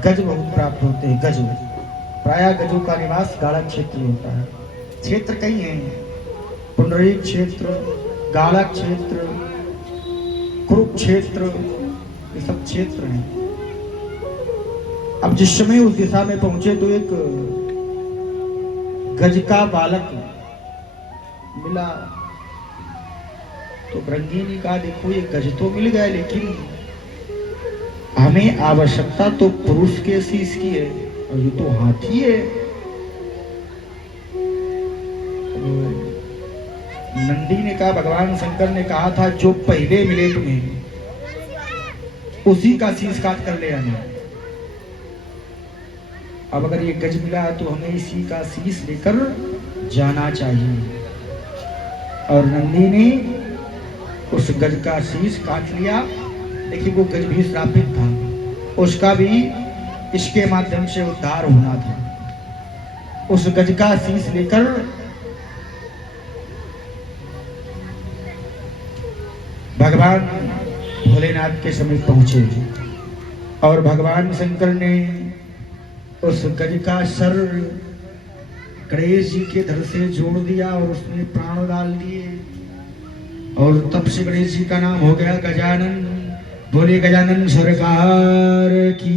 गज बहुत प्राप्त होते हैं। गज प्रायः गजों का निवास गाढ़ा क्षेत्र में होता है। क्षेत्र कई हैं, पुंडरीक क्षेत्र, गाढ़ा क्षेत्र, कुरुक्षेत्र, ये सब क्षेत्र हैं। अब जिस समय उस दिशा में पहुंचे तो एक गज का बालक मिला। तो भृंगी ने कहा देखो ये गज तो मिल गया, लेकिन हमें आवश्यकता तो पुरुष के शीश की है और ये तो हाथी है। नंदी ने कहा भगवान शंकर ने कहा था जो पहले मिले तुम्हें उसी का शीश काट कर ले आना। अब अगर ये गज मिला तो हमें इसी का शीश लेकर जाना चाहिए। और नंदी ने उस गज का शीश काट लिया। देखिए वो गज भी श्रापित था, उसका भी इसके माध्यम से उद्धार होना था। उस गज का शीश लेकर भगवान भोलेनाथ के समीप पहुंचे और भगवान शंकर ने उस गज का सर गणेश जी के धड़ से जोड़ दिया और उसमें प्राण डाल दिए। और तब से गणेश जी का नाम हो गया गजानन। बोले गजानन सरकार की,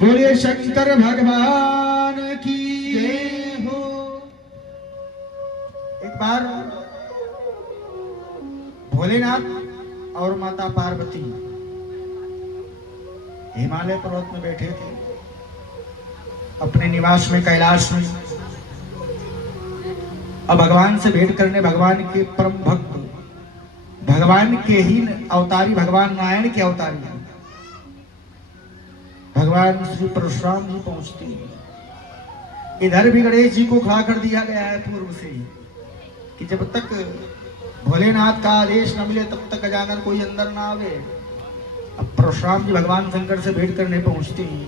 बोले शंकर भगवान की जय हो। एक बार भोलेनाथ और माता पार्वती हिमालय पर्वत में बैठे थे अपने निवास में, कैलाश में। अब भगवान से भेंट करने भगवान के परम भक्त, भगवान के ही अवतारी, भगवान नारायण के अवतारी भगवान श्री परशुराम जी पहुंचते हैं। इधर भी गणेश जी को खड़ा कर दिया गया है पूर्व से कि जब तक भोलेनाथ का आदेश न मिले तब तक गजानन कोई अंदर ना आवे। अब परशुराम जी भगवान शंकर से भेंट करने पहुंचते हैं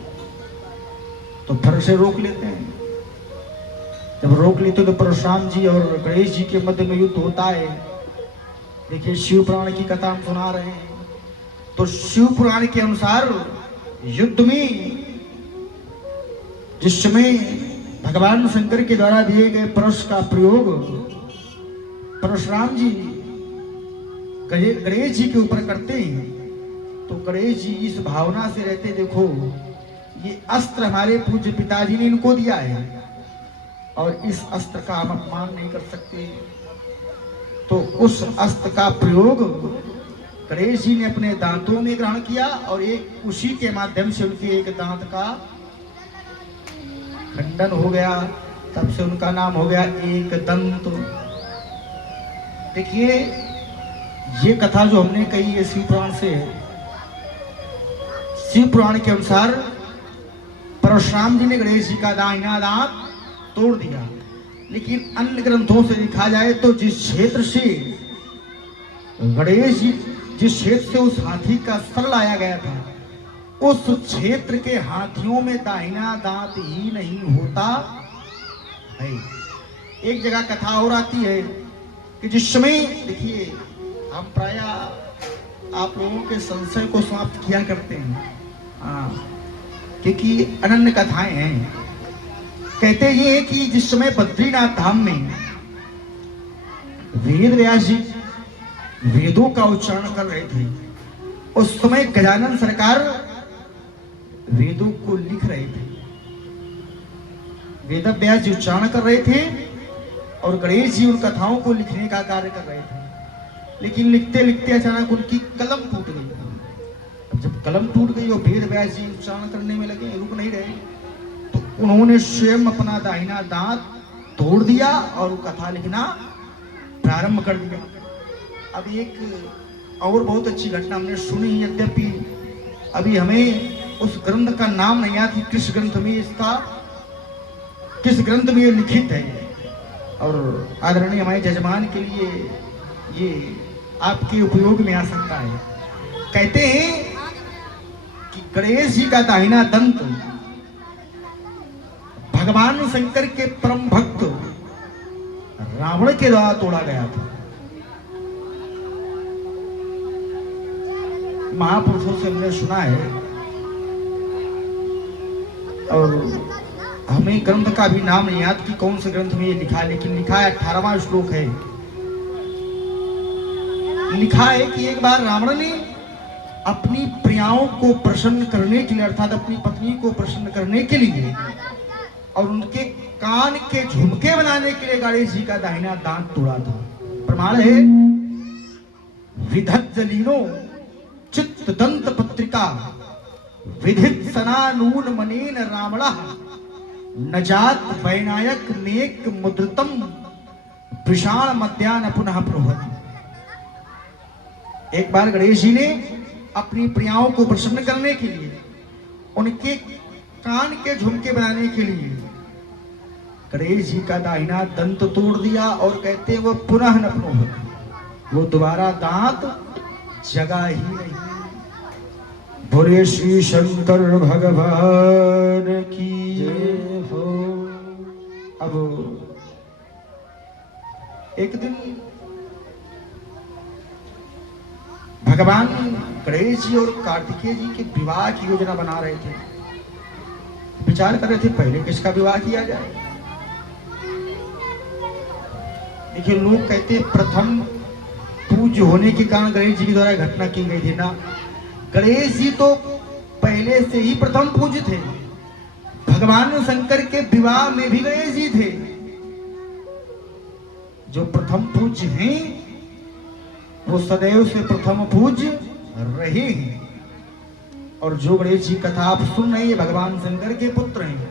तो फर से रोक लेते हैं। जब रोक लेते तो परशुराम जी और गणेश जी के मध्य में युद्ध होता है। देखिए शिव पुराण की कथा हम सुना रहे हैं तो शिव पुराण के अनुसार युद्ध में जिस समय भगवान शंकर के द्वारा दिए गए परश का प्रयोग परशुराम जी गणेश जी के ऊपर करते हैं तो गणेश जी इस भावना से रहते, देखो ये अस्त्र हमारे पूज्य पिताजी ने इनको दिया है और इस अस्त्र का हम अपमान नहीं कर सकते। तो उस अस्त्र का प्रयोग गणेश जी ने अपने दांतों में ग्रहण किया और एक उसी के माध्यम से उनके एक दांत का खंडन हो गया। तब से उनका नाम हो गया एक दंत। देखिए ये कथा जो हमने कही है शिव पुराण से है। शिव पुराण के अनुसार परशुराम जी ने गणेश जी का दाहिना दांत तोड़ दिया, लेकिन अन्य ग्रंथों से लिखा जाए तो जिस क्षेत्र से गणेश जी जिस क्षेत्र से उस हाथी का सर लाया गया था उस क्षेत्र के हाथियों में दाहिना दांत ही नहीं होता है। एक जगह कथा और आती है कि जिस समय देखिए हम प्रायः आप लोगों के संशय को समाप्त किया करते हैं, क्योंकि अनन्य कथाएं हैं। कहते ये हैं कि जिस समय बद्रीनाथ धाम में वेद व्यास जी वेदों का उच्चारण कर रहे थे उस समय गजानन सरकार वेदों को लिख रहे थे। वेद व्यास जी उच्चारण कर रहे थे और गणेश जी उन कथाओं को लिखने का कार्य कर रहे थे। लेकिन लिखते लिखते अचानक उनकी कलम टूट गई। अब जब कलम टूट गई और वेद व्यास जी उच्चारण करने में लगे, रुक नहीं रहे, तो उन्होंने स्वयं अपना दाहिना दांत तोड़ दिया और कथा लिखना प्रारंभ कर दिया। अब एक और बहुत अच्छी घटना हमने सुनी, यद्यपि अभी हमें उस ग्रंथ का नाम नहीं याद कि किस ग्रंथ में इसका किस ग्रंथ में ये लिखित है। और आदरणीय हमारे जजमान के लिए ये आपके उपयोग में आ सकता है। कहते हैं कि गणेश जी का दाहिना दंत भगवान शंकर के परम भक्त रावण के द्वारा तोड़ा गया था। महापुरुषों से हमने सुना है और हमें ग्रंथ का भी नाम नहीं याद कि कौन से ग्रंथ में ये लिखा है, लेकिन लिखा है 18वां श्लोक है। लिखा है कि एक बार रावण ने अपनी प्रियाओं को प्रसन्न करने के लिए, अर्थात अपनी पत्नी को प्रसन्न करने के लिए और उनके कान के झुमके बनाने के लिए गणेश जी का दाहिना दांत तोड़ा था। प्रमाण है विधत जलीनो चित्त दंत पत्रिका विधित सनानून मनेन रावण नजात वैनायक नेक मुद्रतम विषाण मध्यान पुनः प्रभुति। एक बार गणेश जी ने अपनी प्रियाओं को प्रसन्न करने के लिए, उनके कान के झुमके बनाने के लिए गणेश जी का दाहिना दंत तोड़ दिया और कहते हैं वो पुनः न प्रभुति, वो दोबारा दांत जगा ही नहीं। बोले श्री शंकर भगवान की जय हो। अब एक दिन भगवान गणेश जी और कार्तिकेय जी के विवाह की योजना बना रहे थे। विचार कर रहे थे पहले किसका विवाह किया जाए। देखिए लोग कहते हैं प्रथम पूज्य होने के कारण गणेश जी के द्वारा घटना की गई थी ना। गणेश जी तो पहले से ही प्रथम पूज्य थे। भगवान शंकर के विवाह में भी गणेश जी थे। जो प्रथम पूज्य हैं वो सदैव से प्रथम पूज्य रहे हैं। और जो गणेश जी कथा आप सुन रहे हैं भगवान शंकर के पुत्र हैं।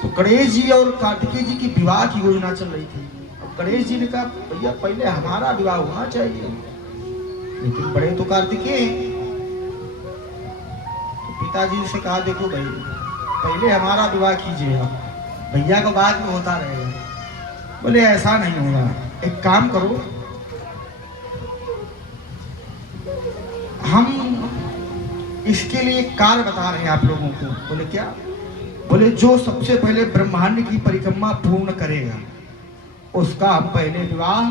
तो गणेश जी और कार्तिकेय जी की विवाह की योजना चल रही थी। गणेश जी ने कहा भैया पहले हमारा विवाह होना चाहिए, लेकिन बड़े तो कार्तिकेय। तो पिताजी से कहा देखो भाई पहले हमारा विवाह कीजिए, भैया को बाद में होता रहेगा। बोले ऐसा नहीं होगा, एक काम करो हम इसके लिए एक कार्य बता रहे हैं आप लोगों को। बोले क्या? बोले जो सबसे पहले ब्रह्मांड की परिक्रमा पूर्ण करेगा उसका हम पहले विवाह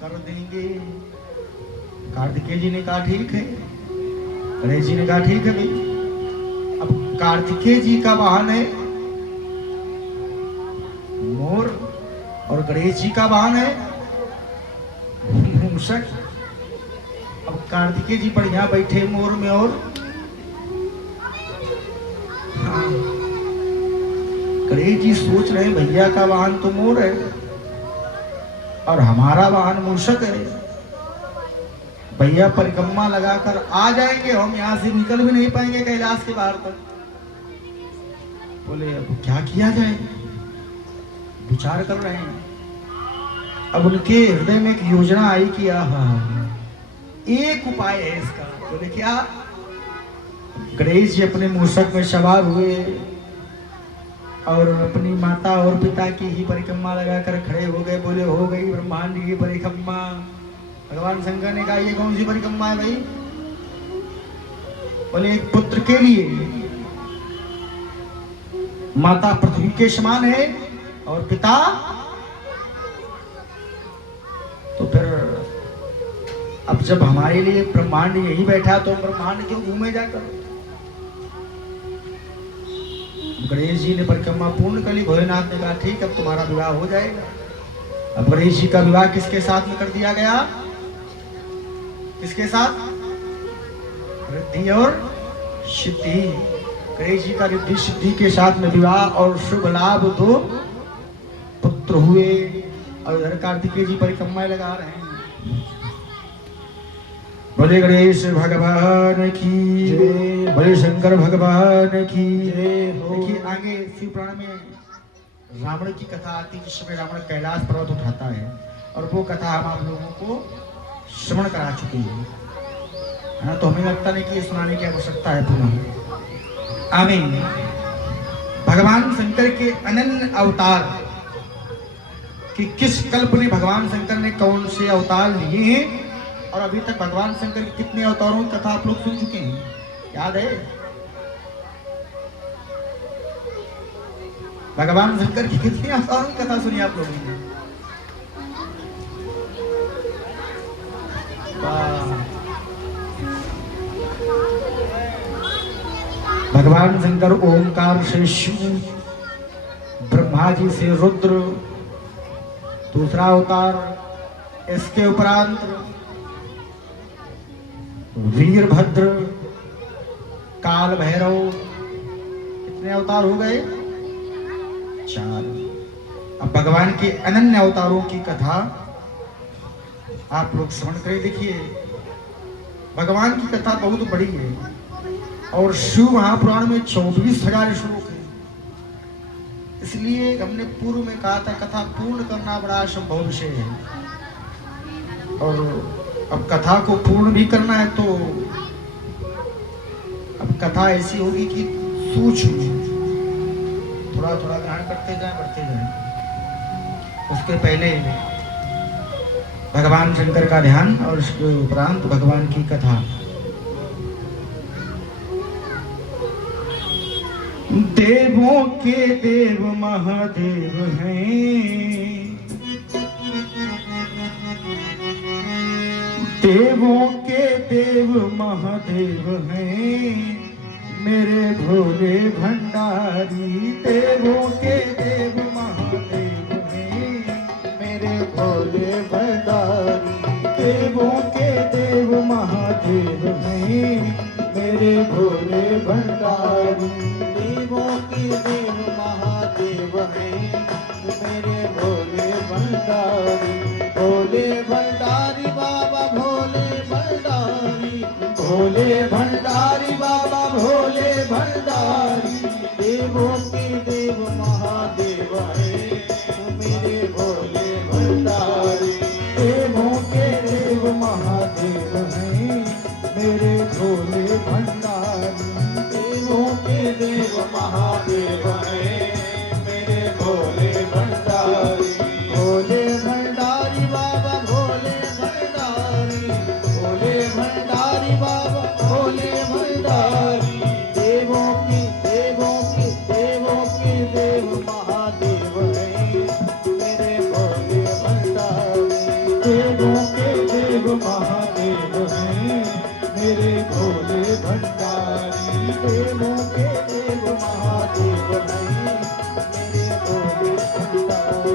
कर देंगे। कार्तिकेय जी ने कहा ठीक है, गणेश जी ने कहा ठीक है भाई। अब कार्तिकेय जी का वाहन है मोर और गणेश जी का वाहन है मूषक। अब कार्तिकेय जी बढ़िया बैठे मोर में और गणेश जी सोच रहे भैया का वाहन तो मोर है और हमारा वाहन मूषक है। भैया परिक्रमा लगाकर आ जाएंगे, हम यहाँ से निकल भी नहीं पाएंगे कैलाश के बाहर तक। बोले अब क्या किया जाए, विचार कर रहे हैं। अब उनके हृदय में एक योजना आई कि एक उपाय है इसका। बोले क्या? गणेश जी अपने मूषक में सवार हुए और अपनी माता और पिता की ही परिक्रमा लगाकर खड़े हो गए। बोले हो गई ब्रह्मांड की परिक्रमा। भगवान शंकर ने कहा ये कौन सी परिक्रमा है भाई? बोले एक पुत्र के लिए माता पृथ्वी के समान है और पिता तो फिर अब जब हमारे लिए ब्रह्मांड यही बैठा तो ब्रह्मांड क्यों घूमे जाकर। गणेश जी ने परिक्रमा पूर्ण कर ली। भोलेनाथ ने कहा ठीक अब तुम्हारा विवाह हो जाएगा। अब गणेश जी का विवाह किसके साथ में कर दिया गया? किसके साथ? रिद्धि और सिद्धि। गणेश जी का रिद्धि सिद्धि के साथ में विवाह और शुभ लाभ दो पुत्र हुए। और इधर कार्तिकेय जी परिक्रमा लगा रहे हैं। बोले गणेश भगवान की जय, बोले शंकर भगवान की जय हो। देखिए आगे शिव पुराण में रावण की कथा आती है, जिस समय रावण कैलाश पर्वत उठाता है और वो कथा हम आप लोगों को श्रवण करा चुके हैं ना। तो हमें लगता नहीं कि ये सुनाने की आवश्यकता है पुनः। आमीन। भगवान शंकर के अनन्य अवतार कि किस कल्प ने भगवान शंकर ने कौन से अवतार लिए हैं और अभी तक भगवान शंकर के कितने अवतारों की कथा आप लोग सुन चुके हैं, याद है? भगवान शंकर की कितने अवतारों की कथा सुनी आप लोगों ने? भगवान शंकर ओंकार से शिव, ब्रह्मा जी से रुद्र, दूसरा अवतार इसके उपरांत वीरभद्र, काल भैरव, कितने अवतार हो गए? 4। अब भगवान के अनन्य अवतारों की कथा आप लोग श्रवण करें। देखिए भगवान की कथा बहुत बड़ी है और शिव महापुराण में 24,000 श्लोक है। इसलिए हमने पूर्व में कहा था कथा पूर्ण करना बड़ा असंभव विषय है, और अब कथा को पूर्ण भी करना है तो अब कथा ऐसी होगी कि सूक्ष्म, थोड़ा थोड़ा ग्रहण करते जाएं, बढ़ते जाएं। उसके पहले भगवान शंकर का ध्यान और उसके उपरांत भगवान की कथा। देवों के देव महादेव हैं, देवों के देव महादेव हैं, मेरे भोले भंडारी। देवों के देव महादेव हैं, मेरे भोले भंडारी। देवों के देव महादेव हैं, मेरे भोले भंडारी। देवों के देव महादेव हैं, मेरे भोले भंडारी। भोले भंडारी बाबा भोले भंडारी, भोले भंडारी बाबा भोले भंडारी। देवों के देव महादेव हैं, मेरे भोले भंडारी। देवों के देव महादेव हैं, मेरे भोले भंडारी। देवों के देव महादेव हैं, मेरे भोले भंडारी। भोले भंडारी बाबा भोले भंडारी, भोले भंडारी बाबा भोले भंडारी। देवों के देव महादेव हैं, मेरे भोले भंडारी। देवों के देव महादेव हैं, मेरे भोले भंडारी। देवों के देव महादेव हैं, मेरे भोले भंडारी।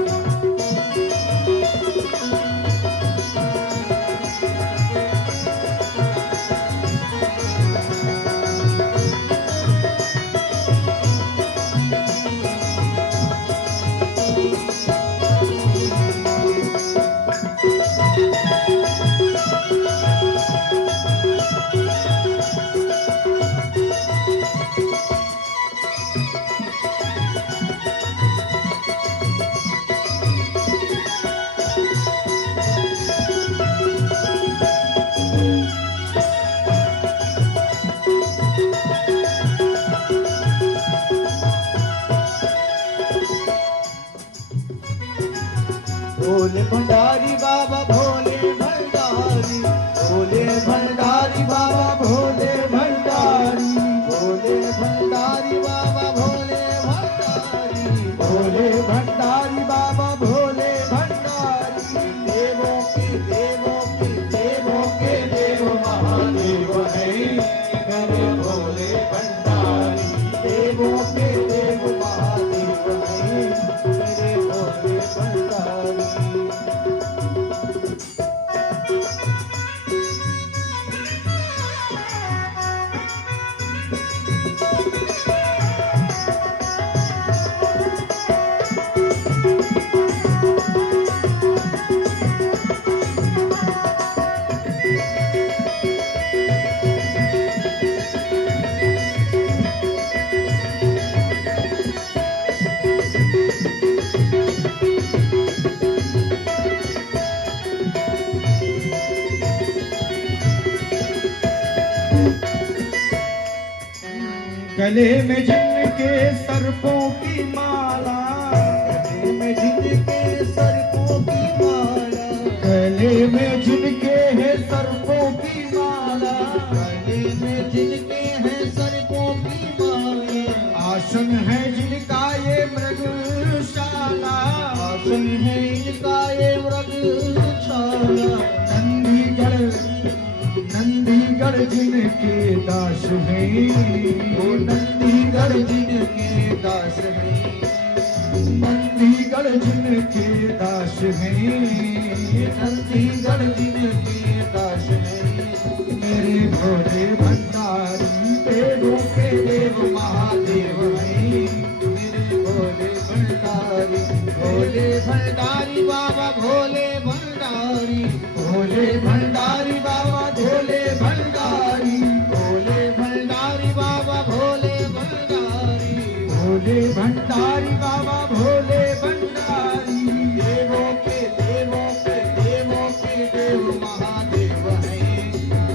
भोले भंडारी बाबा भोले भंडारी, भोले भंडारी बाबा भोले भंडारी। भोले भंडारी बाबा भोले भंडारी, भोले भंडारी बाबा भोले भंडारी। देवों के देव महादेव हैं, मेरे भोले भंडारी। देवों के देव महादेव हैं, मेरे भोले भंडारी। गले में जिनके सर्पों की माला, गले में जिनके सर्पों की माला, गले में जिनके है सर्पों की माला, गले में जिनके है सर्पों की माला। आसन है जिनका ये मृगशाला, आसन है इनका ये मृगशाला। नंदीगढ़ नंदीगढ़ जिनके दास हैं, वो नंदीगढ़ जिनके दास हैं, नंदीगढ़ जिनके दास हैं, नंदीगढ़ जिनके दास हैं। मेरे भोले भंडारी देवों के देव महादेव हैं, मेरे भोले भंडारी, भोले भंडारी बाबा भोले भंडारी, भोले भंडारी बाबा भोले भंडारी, भोले भंडारी बाबा भोले भंडारी, भोले भंडारी बाबा भोले भंडारी, देवों के देवों के देवों के देव महादेव हैं,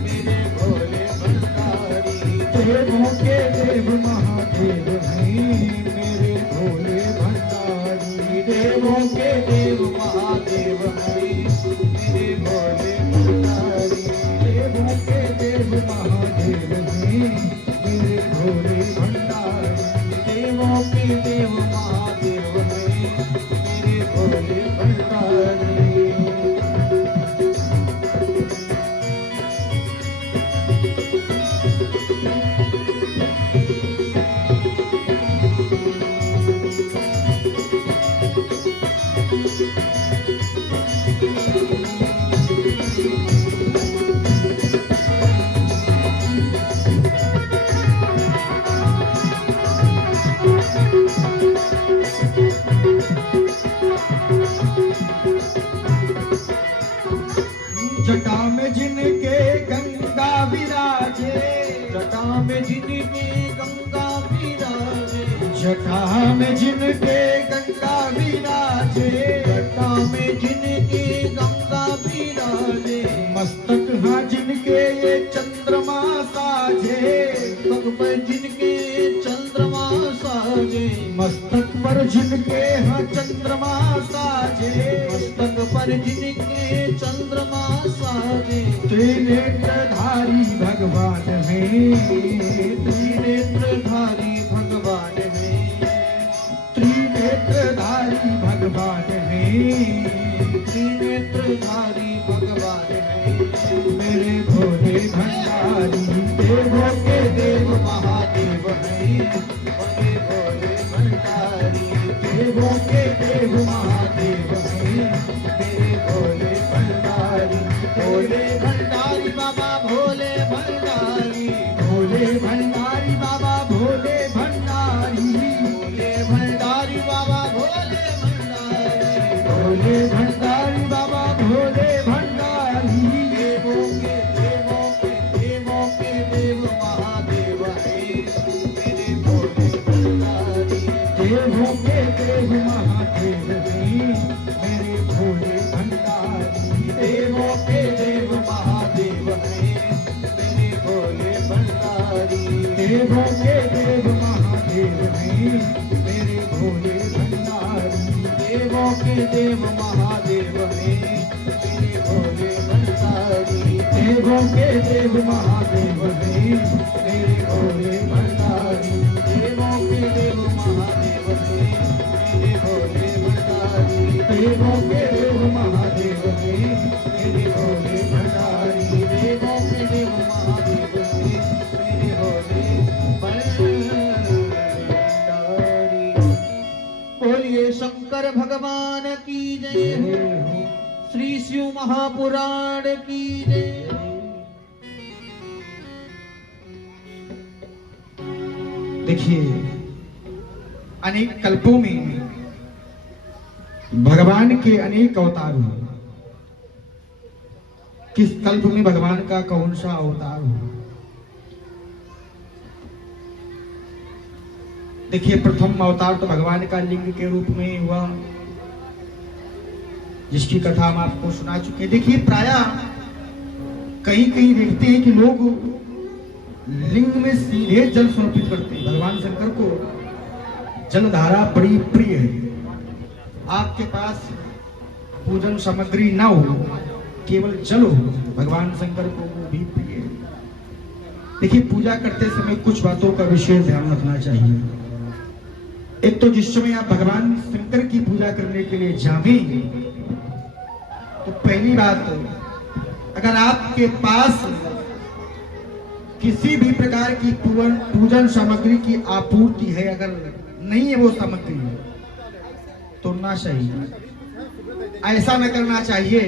मेरे भोले भंडारी। देवों के देव महादेव हैं, मेरे भोले भंडारी, देवों के देव महादेव हैं, मेरे भोले भंडारी। देवों के देव महादेव हैं, मेरे भोले भंडारी, देवों के देव महादेव हैं, मेरे भोले भंडारी। जटा में जिनके गंगा विराजे, जटा में जिनके गंगा विराजे, जटा में जिनके गंगा विराजे, जटा में जिनके गंगा विराजे, मस्तक हाँ जिनके ये चंद्रमा साजे, मस्तक पर जिनके चंद्रमा साजे, मस्तक पर जिनके हाँ चंद्रमा साजे, मस्तक पर जिनके चंद्रमा साजे। त्रिनेत्रधारी भगवान हैं, त्रिनेत्रधारी भगवान हैं, त्रिनेत्रधारी भगवान हैं, त्रिनेत्रधारी भगवान हैं, मेरे भोले भंडारी देवों के देव महादेव हैं, मेरे भोले भंडारी। देवों के देव महादेव हैं, मेरे भोले भंडारी, भोले भंडारी बाबा भोले भंडारी, भोले भंडारी बाबा भोले भंडारी, भोले भंडारी बाबा भोले भंडारी। भोले भंडारी बाबा भोले भंडारी, देवों के देवों के देवों के देव महादेव हैं, मेरे भोले भंडारी। देवों के देव महादेव हैं, मेरे भोले भंडारी, देवों के देव महादेव हैं, मेरे भोले भंडारी। देवों के देव महादेव हैं, मेरे भोले भंडारी, देवों के देव महादेव हैं, मेरे भोले भंडारी। देवों के देव महादेव हैं, मेरे भोले भंडारी, देवों के देव महादेव हैं, मेरे भोले भंडारी। देवों के देव महादेव हैं, मेरे भोले भंडारी, देवों के देव महादेव हैं, मेरे भोले भंडारी। बोलिए शंकर भगवान की जय हो, श्री शिव महापुराण की जय। देखिए अनेक कल्पों में भगवान के अनेक अवतार हुए। किस कल्प में भगवान का कौन सा अवतार हुआ? देखिए प्रथम अवतार तो भगवान का लिंग के रूप में हुआ, जिसकी कथा हम आपको सुना चुके हैं। देखिए प्रायः कहीं कहीं देखते हैं कि लोग लिंग में सीधे जल समर्पित करते हैं। भगवान शंकर को जलधारा बड़ी प्रिय है। आपके पास पूजन सामग्री ना हो, केवल जल हो, भगवान शंकर को वो भी प्रिय है। देखिए पूजा करते समय कुछ बातों का विशेष ध्यान रखना चाहिए। एक तो जिस समय आप भगवान शंकर की पूजा करने के लिए जाएंगे तो पहली बात, अगर आपके पास किसी भी प्रकार की पूजन सामग्री की आपूर्ति है, अगर नहीं है वो सामग्री तो ना सही, ऐसा न करना चाहिए